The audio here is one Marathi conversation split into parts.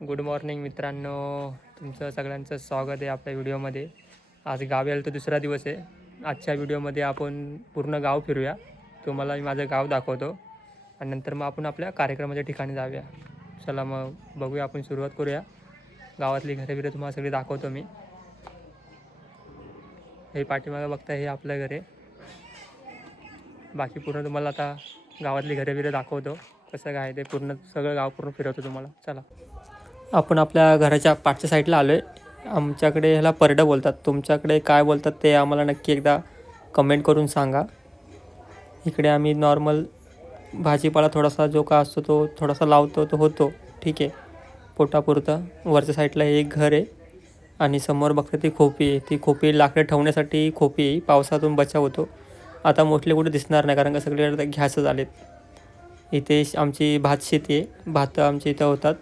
गुड मॉर्निंग मित्रांनो. तुमचं सगळ्यांचं स्वागत आहे आपल्या व्हिडिओमध्ये. आज गावी आलो तर दुसरा दिवस आहे. आजच्या व्हिडिओमध्ये आपण पूर्ण गाव फिरूया. तुम्हाला मी माझं गाव दाखवतो आणि नंतर मग आपण आपल्या कार्यक्रमाच्या ठिकाणी जाऊया. चला मग बघूया, आपण सुरुवात करूया. गावातली घरे तुम्हाला सगळी दाखवतो मी. हे पाठीमागं बघता, हे आपलं घर आहे. बाकी पूर्ण तुम्हाला आता गावातली घरे दाखवतो, कसं काय ते पूर्ण सगळं गाव पूर्ण फिरवतो तुम्हाला. चला, आपण आपल्या घराच्या पाठच्या साईडला आलो आहे. आमच्याकडे ह्याला परडं बोलतात. तुमच्याकडे काय बोलतात ते आम्हाला नक्की एकदा कमेंट करून सांगा. इकडे आम्ही नॉर्मल भाजीपाला थोडासा जो का असतो तो थोडासा लावतो, तो होतो ठीक आहे, पोटापुरतं. वरच्या साईडला हे एक घर आहे आणि समोर बघता ती खोपी आहे. ती खोपी लाकडं ठेवण्यासाठी खोपी आहे, पावसातून बचाव होतो. आता मोठले कुठे दिसणार नाही कारण का सगळीकडे घ्यासच आलेत. इथे आमची भात शेती आहे, भात आमच्या इथं होतात.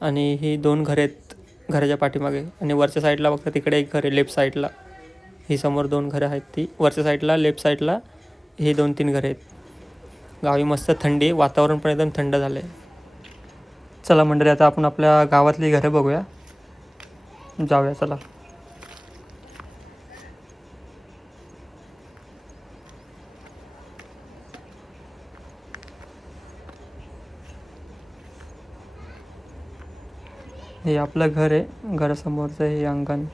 आणि ही 2 घरं आहेत घराच्या पाठीमागे. आणि वरच्या साईडला बघता तिकडे एक घर आहे लेफ्ट साईडला. ही समोर 2 घरं आहेत, ती वरच्या साईडला लेफ्ट साईडला हे 2-3 घरं आहेत. गावी मस्त थंडी आहे, वातावरण पण एकदम थंड झालं आहे. चला मंडळी, आता आपण आपल्या गावातली घरं बघूया, जाऊया चला. हे आपलं घर आहे, घरासमोरचं हे अंगण.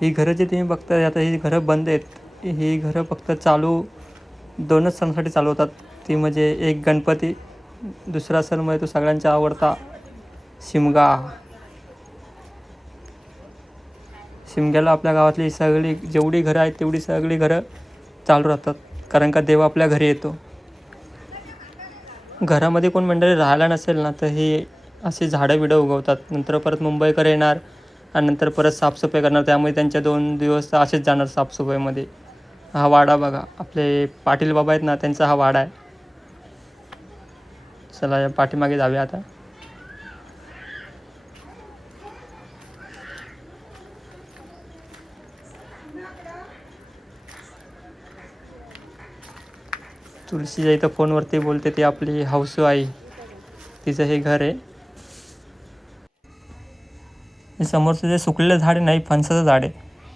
ही घरं जे तुम्ही बघताय आता, ही घरं बंद आहेत. ही घरं फक्त चालू 2च सणासाठी चालू होतात. ती म्हणजे एक गणपती, दुसरा सण म्हणजे तो सगळ्यांचा आवडता शिमगा. शिमग्याला आपल्या गावातली सगळी जेवढी घरं आहेत तेवढी सगळी घरं चालू राहतात, कारण का देव आपल्या घरी येतो. घरामध्ये कोण मंडळी राहायला नसेल ना, तर हे असे झाडं बिडं उगवतात. नंतर परत मुंबईकर येणार आणि नंतर परत साफसफाई करणार, त्यामुळे त्यांच्या 2 दिवस असेच जाणार साफसफाईमध्ये. हा वाडा बघा, आपले पाटील बाबा आहेत ना, त्यांचा हा वाडा आहे. चला या पाठीमागे जाऊया आता. तुळशीच्या इथं फोनवरती बोलते, ती आपली हौसू आई, तिचं हे घर आहे. हे समोरचं जे सुकलेलं झाड आहे नाही, फणसाचं झाड आहे.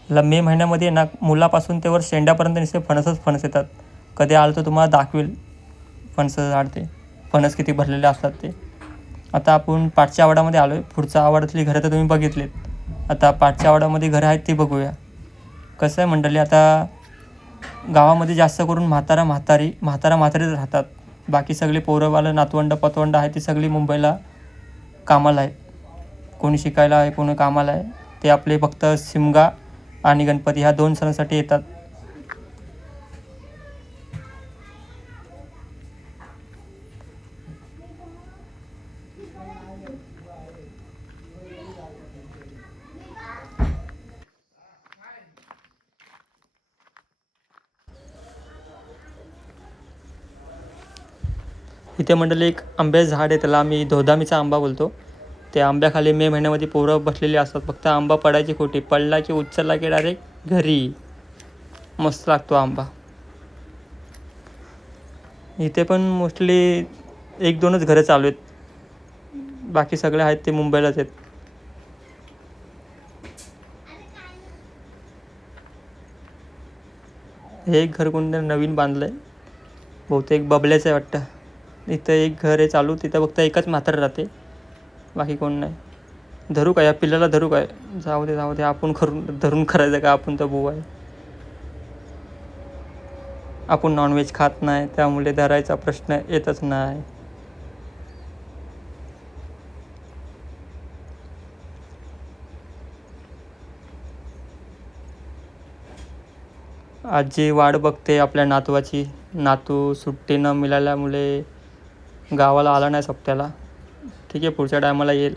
ह्याला मे महिन्यामध्ये ना, मुलापासून ते वर शेंड्यापर्यंत नुसते फणस येतात. कधी आलं तर तुम्हाला दाखवेल फणसाचं झाड, ते फणस किती भरलेले असतात ते. आता आपण पाठच्या आवाडामध्ये आलो आहे. पुढच्या आवाडातली घरं तर तुम्ही बघितलीत. आता पाठच्या आवाडामध्ये घरं आहेत ती बघूया. कसं आहे मंडळी, आता गावामध्ये जास्त करून म्हातारीच राहतात. बाकी सगळी पोरंवालं नातवंड पतवंड आहेत, ती सगळी मुंबईला कामाला आहेत. कोणी शिकायला आहे, कोणी कामाला आहे. ते आपले फक्त शिमगा आणि गणपती ह्या 2 सणासाठी येतात. इथे मंडळी एक आंब्याचं झाड आहे, त्याला आम्ही धोदामीचा आंबा बोलतो. त्या आंब्याखाली मे महिन्यामध्ये पोरं बसलेली असतात. फक्त आंबा पडायची खोटी, पडला की उचलला की डायरेक्ट घरी. मस्त लागतो आंबा. इथे पण मोस्टली 1-2च घरं चालू आहेत, बाकी सगळे आहेत ते मुंबईलाच आहेत. हे एक घर कोणतं नवीन बांधलं आहे, बहुतेक बबल्याचं आहे वाटतं. इथं एक घर आहे चालू, तिथं फक्त एकच म्हातारं राहते, बाकी कोण नाही. धरू काय या पिल्लाला, धरू काय? जाऊ दे, आपण धरून करायचं का, आपण तर बुवा आहे. आपण नॉनव्हेज खात नाही, त्यामुळे धरायचा प्रश्न येतच नाही. आजी वाट बघते आपल्या नातवाची. नातू सुट्टी न मिळाल्यामुळे गावाला आला नाही सोबत्याला. ठीक आहे, पुढच्या टायमाला येईल.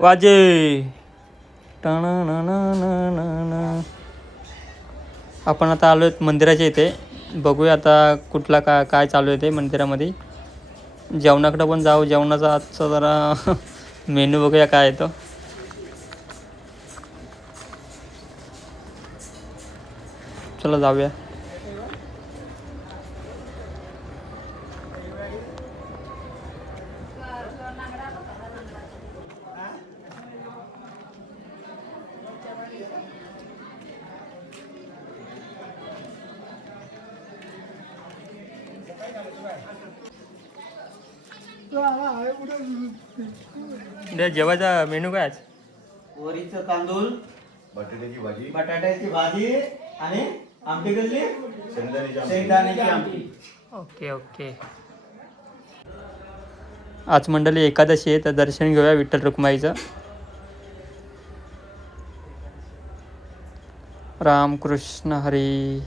वाजे. आपण आता आलो आहेत मंदिराच्या इथे. बघूया आता कुठला काय चालू आहे ते मंदिरामध्ये. जेवणाकडं पण जाऊ. जेवणाचा आजचा जरा मेनू बघूया काय आहे तो. चला जाऊया. जेवायचा मेनू काय आज? वरीचं तांदूळ, बटाट्याची भाजी आणि आमटी कसली? शेंगदाण्याची आमटी. Okay okay. आज मंडळी एकादशी आहे तर दर्शन घेऊया विठ्ठल रुक्माईचं. रामकृष्ण हरी.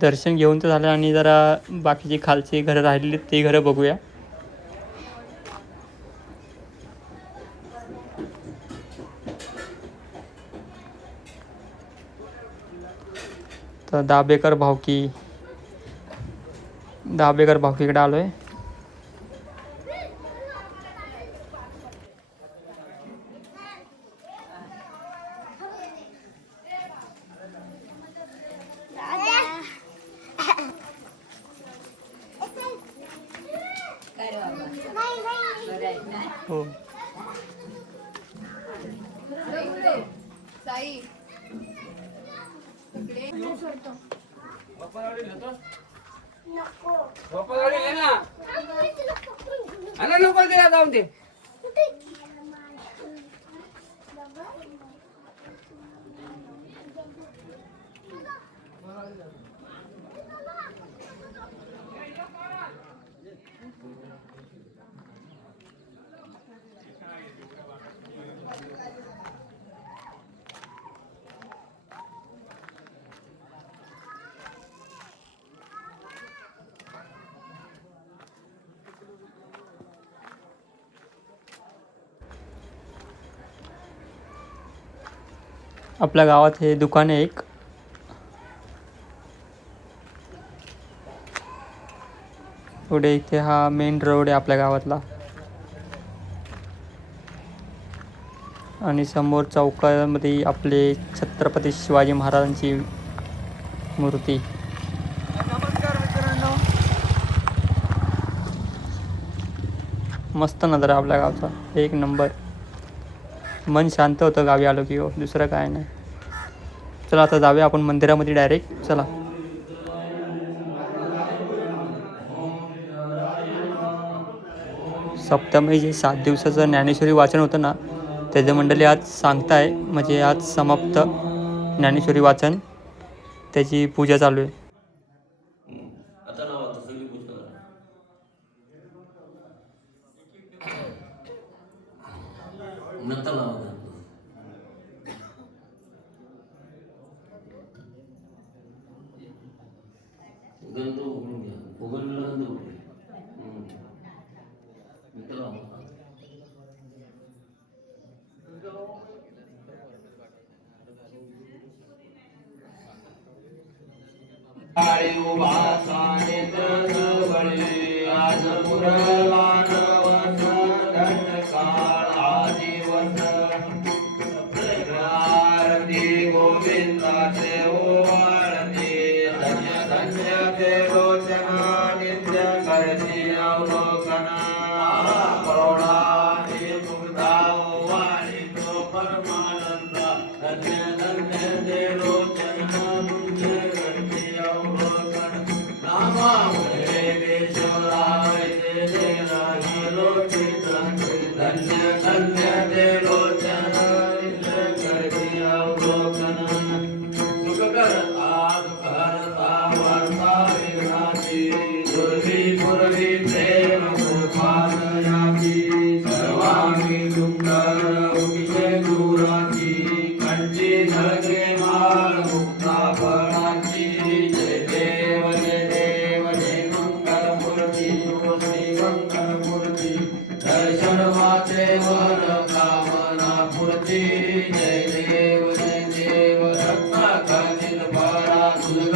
दर्शन घेऊन तर झालं आणि जरा बाकीची खालची घरं राहिलेली ती घरं बघूया. तर दाबेकर भावकीकडे आलो आहे. हो. आपल्या गावात हे दुकान आहे एक. पुढे इथे हा मेन रोड आहे आपल्या गावातला. आणि समोर चौकामध्ये आपले छत्रपती शिवाजी महाराजांची मूर्ती. नमस्कार मित्रांनो. मस्त नजारा आपल्या गावचा. एक नंबर. मन शांत होतं गावी आलो की. हो दुसरं काय नाही. चला आता जाऊया आपण मंदिरामध्ये डायरेक्ट. चला. सप्तमी जे 7 दिवसाचं ज्ञानेश्वरी वाचन होतं ना त्याचं मंडळी आज सांगताय. म्हणजे आज समाप्त ज्ञानेश्वरी वाचन. त्याची पूजा चालू आहे.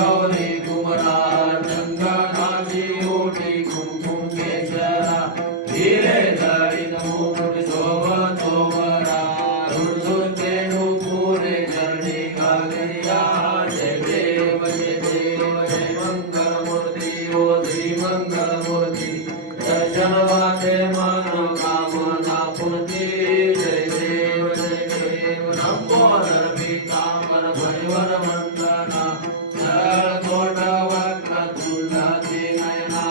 गौरी कुमरा चंदनाची ओटी कुमकुम केशरा हिरे जडित मुकुट शोभतो बरा रुजुते नुपुरे चरणी कालिया जय देव जय मंगल मूर्ती ओ श्री मंगल मूर्ती दर्शन वाटे मनोकामना पूर्ती जय देव नंबर पीतांबर परिवर वंदना जळ तोंड वक्र तुंडाची नयना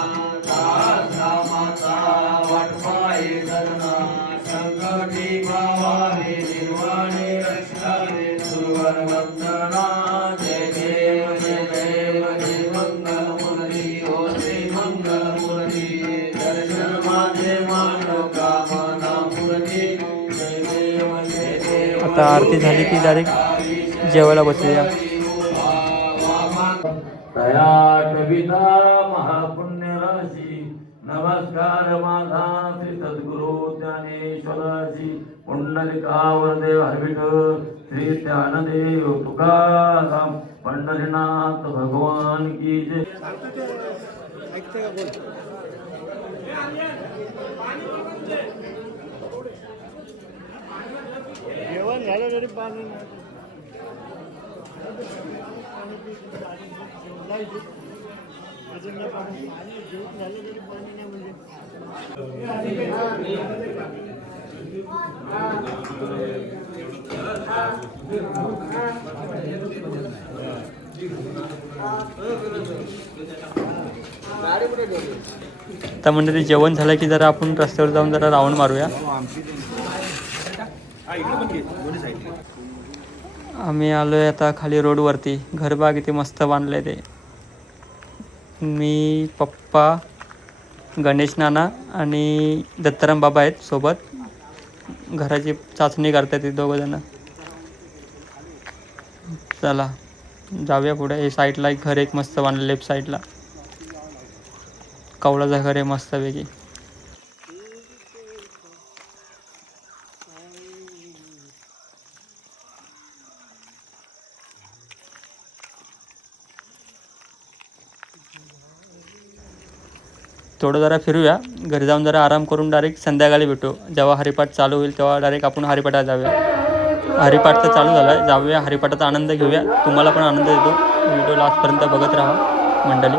दासा माता वाटपाये शरणा संकटी भावावे निर्वाणे रक्षावे सुरवर वंदना जय देव जय मंगल मूर्ती ओ श्री मंगल मूर्ती दर्शन माझे मनोकामना पूर्ती जय देव आता आरती झाली की डायरेक्ट जेवायला बसूया. तया कविता महापुण्य राशी नमस्कार माझा श्री सद्गुरु ज्ञानेश्वराशी पुंडलिकावर देव हरविठ श्री ज्ञानदेव तुकाराम पंढरीनाथ भगवान की जय. जेवण झालं तरी पाणी अजून नाही पाणी जेवण झालं तरी पाणी नाही म्हणजे आता म्हणजे ते जेवण झालं की जरा आपण रस्त्यावर जाऊन जरा राऊंड मारूया. आम्ही आलोय आता खाली रोडवरती. घरबाग इथे मस्त बांधलंय ते. मी पप्पा गणेश नाना आणि दत्ताराम बाबा आहेत सोबत. घराची चाचणी करतात ते दोघं जण. चला जाऊया पुढे. हे साईडला एक घर एक मस्त बांधलं लेफ्ट साईडला. कौलाचं घर आहे मस्तपैकी. थोडं जरा फिरूया. घरी जाऊन जरा आराम करून डायरेक्ट संध्याकाळी भेटू. जेव्हा हरिपाठ चालू होईल तेव्हा डायरेक्ट आपण हरिपाठाला जाऊया. हरिपाठ तर चालू झाला आहे. जाऊया हरिपाठाचा आनंद घेऊया. तुम्हाला पण आनंद देतो. व्हिडिओ लास्टपर्यंत बघत राहा मंडळी.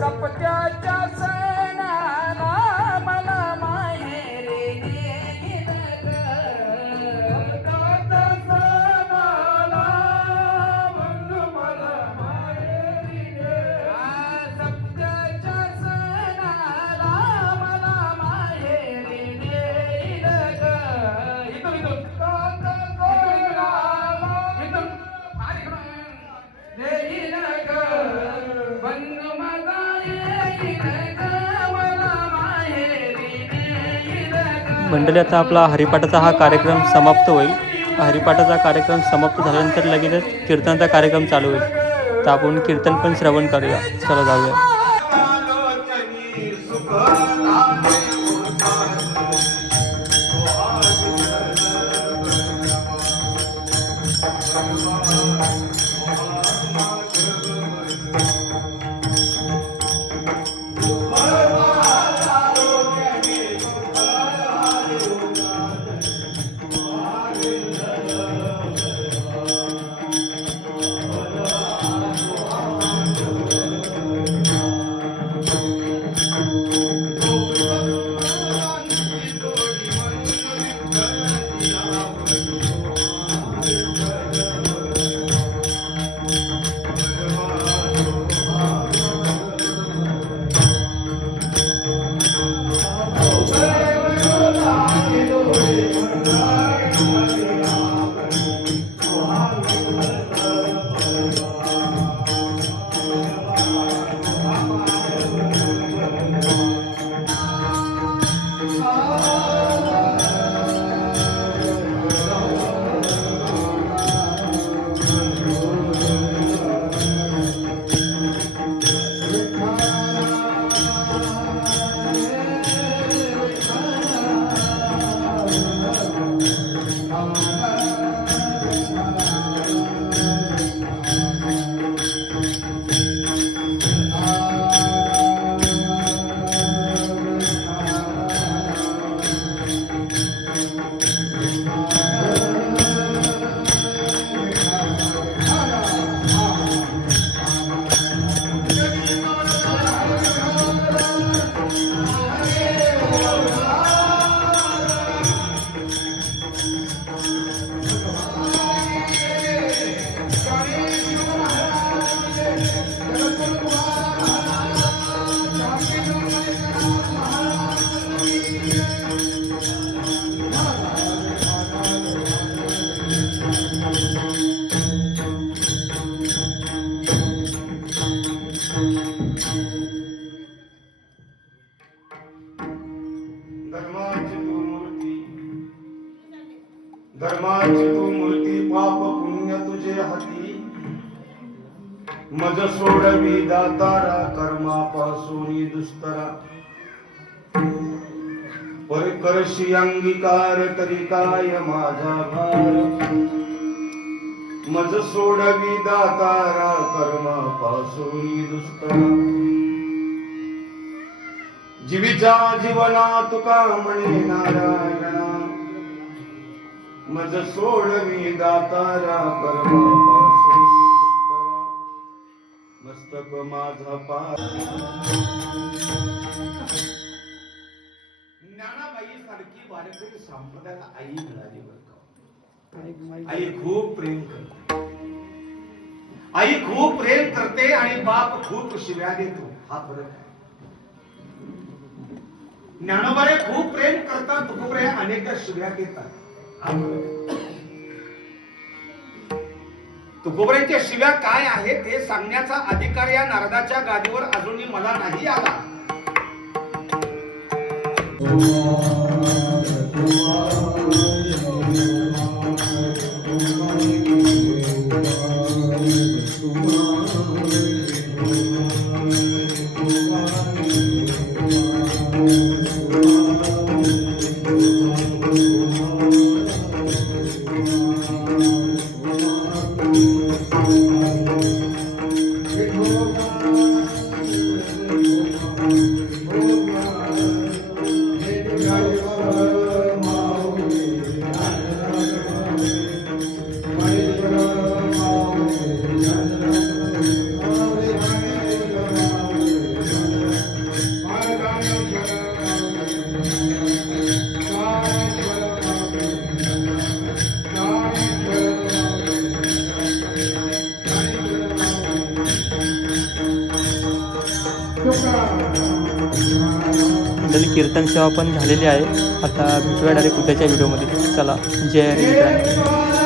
सप्त्याच्या सणाला मला माहेरी नेईन ग. सप्त्याच्या सणाला मग मला माहेरी नेईन. सप्त्याच्या सणाला मला माहेरी नेईन ग. इथून इथून इथून नेईन ग. बंधू माझा येईन ग. मला माहेरी नेईन ग. मंडळी, आता आपला हरिपाठाचा हा कार्यक्रम समाप्त होईल. हरिपाठाचा कार्यक्रम समाप्त झाल्यानंतर लगेचच कीर्तनाचा कार्यक्रम चालू होईल. तर आपण कीर्तन पण श्रवण करूया. चला जाऊया. धर्माची तू मूर्ती पाप पुण्य तुझे हाती मज सोडवी दातारा कर्मापासून दुस्तरा परिकर्षी अंगीकार तरी काय माझा भार मज सोडवी दातारा कर्मापासून दुस्तरा जीवीच्या जीवना तुका म्हणे नारायणा मज सोडवी दातारा कर्मापासून दुस्तरा मस्तक माझा पार ज्ञानाबाई सारखी वारकरी संप्रदायाला आई मिळाली बरं का. आई खूप प्रेम करते, आई खूप प्रेम करते आणि बाप खूप शिव्या देतो. हा फरक आहे. ज्ञानोबारे खूप प्रेम करतात, तुकोबरे अनेकदा शिव्या देतात. हा फरक आहे. तुकोबरेच्या शिव्या काय आहे ते सांगण्याचा अधिकार या नारदाच्या गादीवर अजूनही मला नाही आला. मंडळी कीर्तन सेवा पण झालेली आहे. आता भेटूया डायरेक्ट उद्याच्या व्हिडिओमध्ये. चला, जय हरी मित्रांनो.